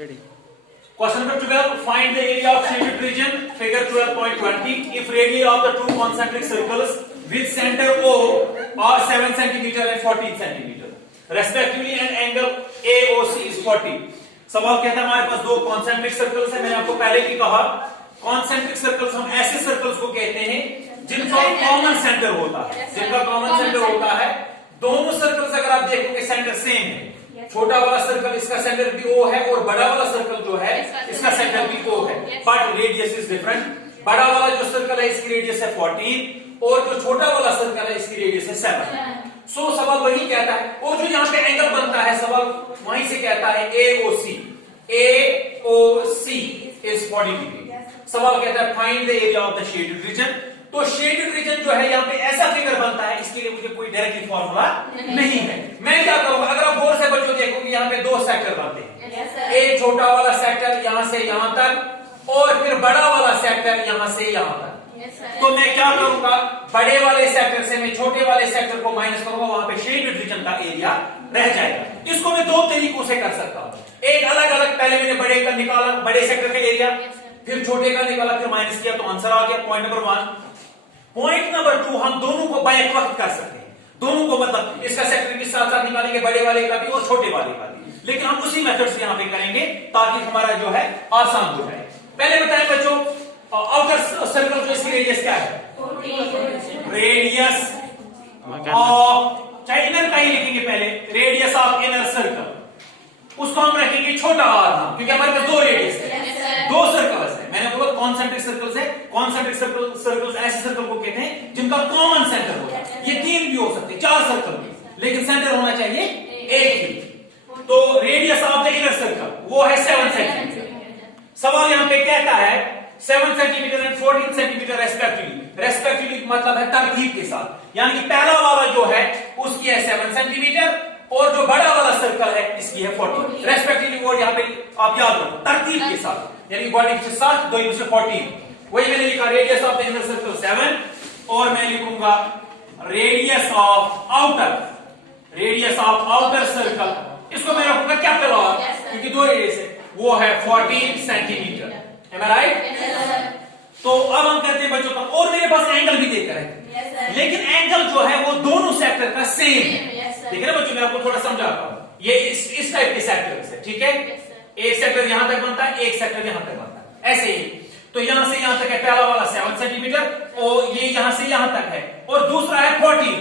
Question number 12. Find the area of shaded region. Figure 12.20. If radii of the two concentric circles with center O are 7 cm and 14 cm, respectively, and angle AOC is 40. सवाल कहता है हमारे पास दो concentric circles है। मैंने आपको पहले भी कहा कॉन्सेंट्रिक सर्कल्स हम ऐसे सर्कल्स को कहते हैं जिनका कॉमन सेंटर होता है, जिनका कॉमन सेंटर होता है। दोनों सर्कल्स अगर आप देखोगे सेंटर सेम है। छोटा वाला सर्कल इसका सेंटर भी O है और बड़ा वाला सर्कल जो है इसका सेंटर भी O है, बट रेडियस इज डिफरेंट। बड़ा वाला जो सर्कल है इसकी रेडियस है 14 और जो छोटा वाला सर्कल है इसकी रेडियस है 7। सो सवाल वही कहता है और जो यहाँ पे एंगल बनता है सवाल वहीं से कहता है AOC इज 40 डिग्री। सवाल कहता है find the area of the shaded region. तो शेडेड रीजन जो है यहाँ पे ऐसा फिगर बनता है, इसके लिए मुझे कोई डायरेक्टली फॉर्मूला नहीं है। मैं क्या करूंगा, अगर आप गौर से बच्चों देखोगे यहाँ पे दो सेक्टर बनते हैं, एक छोटा वाला सेक्टर यहां से यहां तक और फिर बड़ा वाला सेक्टर यहां से यहां तक। तो मैं क्या करूंगा, बड़े वाले सेक्टर से मैं छोटे वाले सेक्टर को माइनस करूंगा, वहां पे शेडेड रीजन का एरिया रह जाएगा। इसको मैं दो तरीकों से कर सकता हूं, एक अलग अलग, पहले मैंने बड़े का निकाला, बड़े सेक्टर का एरिया, फिर छोटे का निकाला, फिर माइनस किया तो आंसर आ गया। Point number 1। पॉइंट नंबर 2, हम दोनों को बैक वक्त कर सकते हैं, दोनों को मतलब इसका सेक्टर के साथ साथ निकालेंगे, बड़े वाले का भी और छोटे वाले का भी, लेकिन हम उसी मेथड से यहां पे करेंगे ताकि हमारा जो है आसान हो जाए। पहले बताएं बच्चों, आउटर सर्कल जो इसकी रेडियस क्या है, रेडियस ऑफ, चाहे इनर का ही लिखेंगे पहले, रेडियस ऑफ इनर सर्कल, उसको हम रखेंगे छोटा r नाम, क्योंकि हमारे पास दो रेडियस है, दो सर्कल्स है। मैंने बोला कॉन्सेंट्रिक सर्कल्स है। कॉन्सेंट्रिक सर्कल्स ऐसे सर्कल को कहते हैं जिनका कॉमन सेंटर होता है। ये 3 भी हो सकते हैं, 4 सर्कल भी, लेकिन सेंटर होना चाहिए एक ही। तो radius of the inner circle वो है 7 सेंटीमीटर। सवाल यहां पे कहता है 7 सेंटीमीटर एंड 14 सेंटीमीटर रेस्पेक्टिवली मतलब है तरतीब के साथ, यानी कि पहला वाला जो है उसकी है 7 सेंटीमीटर और जो बड़ा वाला सर्कल है इसकी है 40 रेस्पेक्टिवली। वो यहाँ पे आप याद रखो तरतीब के साथ, यानी बॉडी से 7 2 से 14। वही मैंने लिखा radius of the inner circle 7 और मैं लिखूंगा रेडियस ऑफ आउटर सर्कल, इसको मैं रखूंगा कैपिटल R क्योंकि दो रेडियस है, वो है 14 सेंटीमीटर। Am I right? तो अब हम करते हैं बच्चों का, और मेरे पास एंगल भी देकर है, लेकिन एंगल जो है वो दोनों सेक्टर का सेम है। ठीक है ना बच्चों, मैं आपको थोड़ा समझाता हूं। ये इस टाइप के सेक्टर है, ठीक है। एक सेक्टर यहां तक बनता है, एक सेक्टर यहां तक बनता है, ऐसे ही। तो यहां से यहां तक है पहला वाला 7 सेंटीमीटर और ये यहां से यहां तक है, और दूसरा है 14,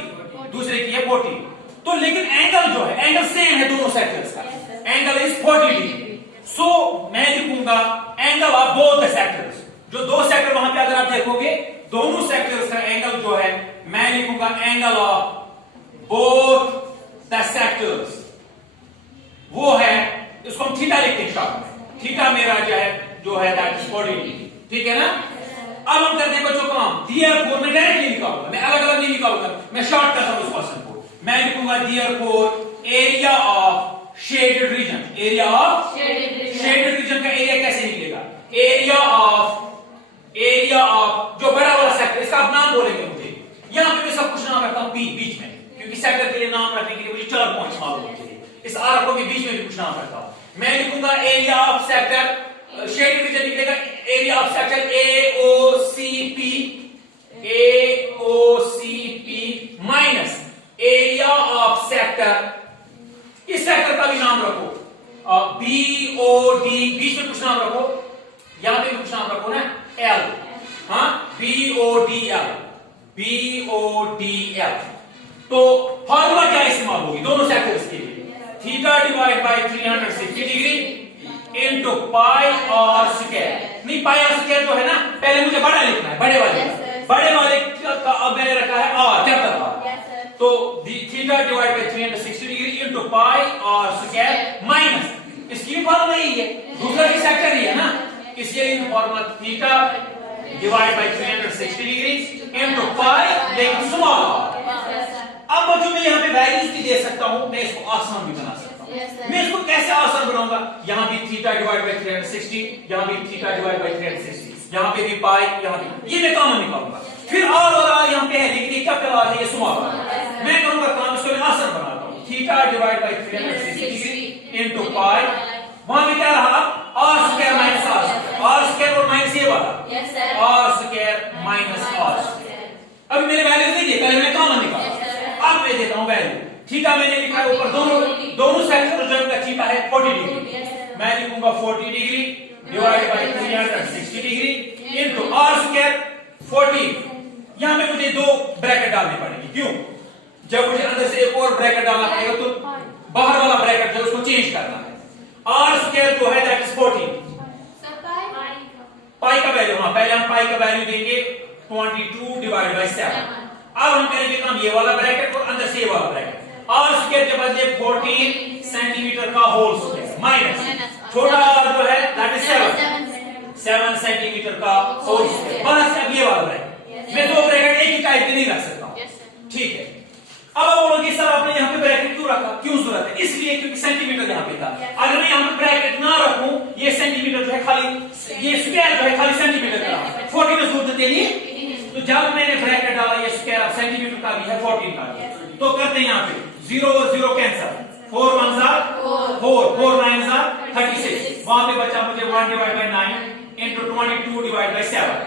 दूसरे की है 14। तो लेकिन एंगल जो है, एंगल सेम है दोनों सेक्टर्स का, एंगल इज 40 डिग्री। सो मैं लिखूंगा angle of both the sectors. जो दो सेक्टर वहां पे अगर आप देखोगे दोनों सेक्टर्स का एंगल जो है, मैं लिखूंगा angle of both the sectors, वो है, इसको हम थीटा लिखते हैं शॉर्ट में। थीटा मेरा जो है दैट इज 40 डिग्री, ठीक है ना। अब हम करते हैं बच्चों काम, देयरफॉर मैं डायरेक्टली निकालूंगा, मैं अलग अलग नहीं निकालूंगा, मैं शॉर्ट करता हूं उस क्वेश्चन को। मैं लिखूंगा therefore area of shaded region. Area of shaded region का एरिया कैसे निकलेगा, एरिया ऑफ जो बड़ा वाला सेक्टर, इसका आप नाम बोलेंगे मुझे, यहां पे मैं सब कुछ नाम रखता हूं बीच में, क्योंकि सेक्टर के लिए नाम रखने के लिए मुझे 4 पॉइंट्स मालूम होते हैं। इस आर को भी बीच में भी कुछ नाम रखता हूं। मैं लिखूंगा area of sector shaded region निकलेगा area of sector AOCP minus area of sector, इस सेक्टर का भी नाम रखो, BOD, बीच में कुछ नाम रखो, यहां पे भी कुछ नाम रखो ना, L, हाँ, BODL। तो फॉर्मूला क्या इस्तेमाल होगी दोनों सेक्टर्स के लिए, theta divide by 360 degree into pi r square. नहीं, पाई आर स्क्वायर जो है ना, पहले मुझे बड़ा लिखना है, बड़े वाले का अब मैंने रखा है R, कैपिटल R। तो theta divide by 360 degree into pi r square minus, इसकी भी फॉर्मूला यही है, दूसरा भी सेक्टर ही है ना, इसलिए formula theta divide by 360 degree into पाई, लेकिन स्मॉल r। अब बच्चों मैं यहाँ पे वैल्यूज भी दे सकता हूं, मैं इसको आसान भी बना सकता हूं। मैं इसको कैसे आसान बनाऊंगा, यहां भी थीटा डिवाइड बाय 360, यहां भी थीटा डिवाइड बाय 360, यहां पे भी पाई, यहां भी, ये मैं कॉमन निकालूंगा। फिर r और r यहां पे है, लेकिन ये कैपिटल R है, ये स्मॉल r। मैं करूंगा काम, इसको मैं आसान बनाता हूं, theta divide by 360 degree into पाई, वहां पे क्या रहा थीटा मैंने लिखा है ऊपर, दोनों सेक्टर का थीटा है 40 डिग्री। मैं लिखूंगा 40 degree divide by 360 degree into r square 40। यहां पे मुझे दो ब्रैकेट डालने पड़ेंगे, क्यों? जब मुझे अंदर से एक और ब्रैकेट डालना पड़ेगा तो बाहर वाला ब्रैकेट जो उसको चेंज करना है। r स्क्वायर जो है दैट इज 40, पाई का वैल्यू, हाँ पहले हम पाई का वैल्यू देंगे 22 डिवाइड बाय 7। अब हम करेंगे काम ये वाला ब्रैकेट और अंदर से ये वाला ब्रैकेट। r स्क्वायर के बदले 14 सेंटीमीटर का होल स्क्वायर माइनस छोटा r जो है दैट इज 7 सेंटीमीटर का होल स्क्वायर। बस अब ये वाला ब्रैकेट, मैं दो ब्रैकेट एक ही टाइप के नहीं रख सकता हूं, ठीक है। अब आप बोलोगे सर आपने यहाँ पे ब्रैकेट क्यों रखा, क्यों जरूरत है? इसलिए क्योंकि सेंटीमीटर यहाँ पे था। अगर मैं यहाँ पे ब्रैकेट ना रखूं, ये सेंटीमीटर जो है खाली, ये स्क्वायर जो है खाली सेंटीमीटर का 40 में जरूरत देनी। तो जब मैंने ब्रैकेट डाला ये स्क्वायर अब सेंटीमीटर का भी है 14 का भी, तो करते हैं यहाँ पे 0 और 0 कैंसिल, 4 1 4 4 9 36। वहां पे बचा मुझे 1 divide by 9 into 22 divide by 7।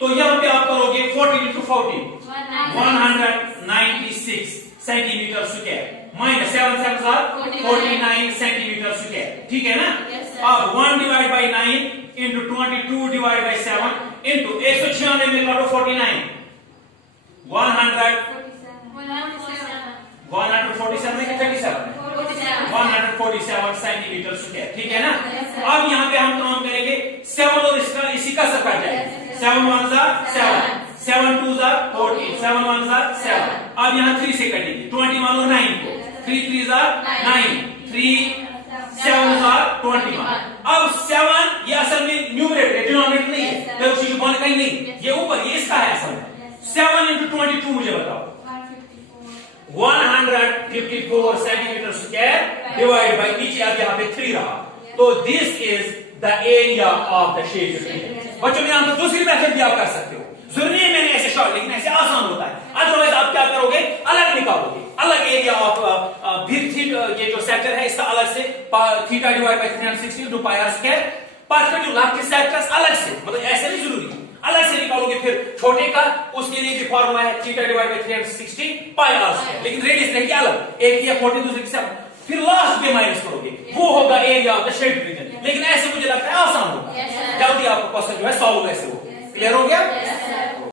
तो यहाँ पे आप करोगे 40 into 40 196 centimetre square minus 7 7 49 centimetre square, ठीक है ना? अब 1 divide by 9 into 22 divide by 7 into 196 में करो 49 147 में 37 147 सेंटीमीटर स्क्वायर, ठीक है ना? अब यहाँ पे हम काम करेंगे 7 और इसका इसी का सब कट जाएगा। 7 1 7 7 2 14 7 1 7। अब यहाँ 3 से कटेंगे 21 और 9 को 3 3 9 3 7 21। अब 7 ये असल में न्यूमरेटर है, डिनोमिनेटर नहीं है, तो उसी को कहीं नहीं, ये ऊपर ये इसका है असल में। 7 इंटू 22 मुझे बताओ 154 सेंटीमीटर स्क्वायर डिवाइड बाय नीचे अब यहाँ पे 3 रहा, तो this is the area of the shaded region. बच्चों में तो दूसरी मेथड भी आप कर सकते हो, जरूरी है मैंने ऐसे शॉर्ट, लेकिन ऐसे आसान होता है। अदरवाइज आप क्या करोगे, अलग निकालोगे, अलग एरिया ऑफ ये जो सेक्टर है इसका अलग से theta divide by 360 into pi r square. Particular के सेक्टर्स अलग से, मतलब ऐसे नहीं जरूरी, अलग से निकालोगे। फिर छोटे का उसके लिए भी फॉर्मूला है theta divide by 360 pi r square, लेकिन रेडियस नहीं अलग, एक की 40 दूसरे की 7, फिर लास्ट पे माइनस करोगे, वो होगा area of the shaded region. लेकिन ऐसे मुझे लगता है आसान होगा, जल्दी आपको क्वेश्चन जो है सॉल्व कैसे हो, क्लियर हो गया?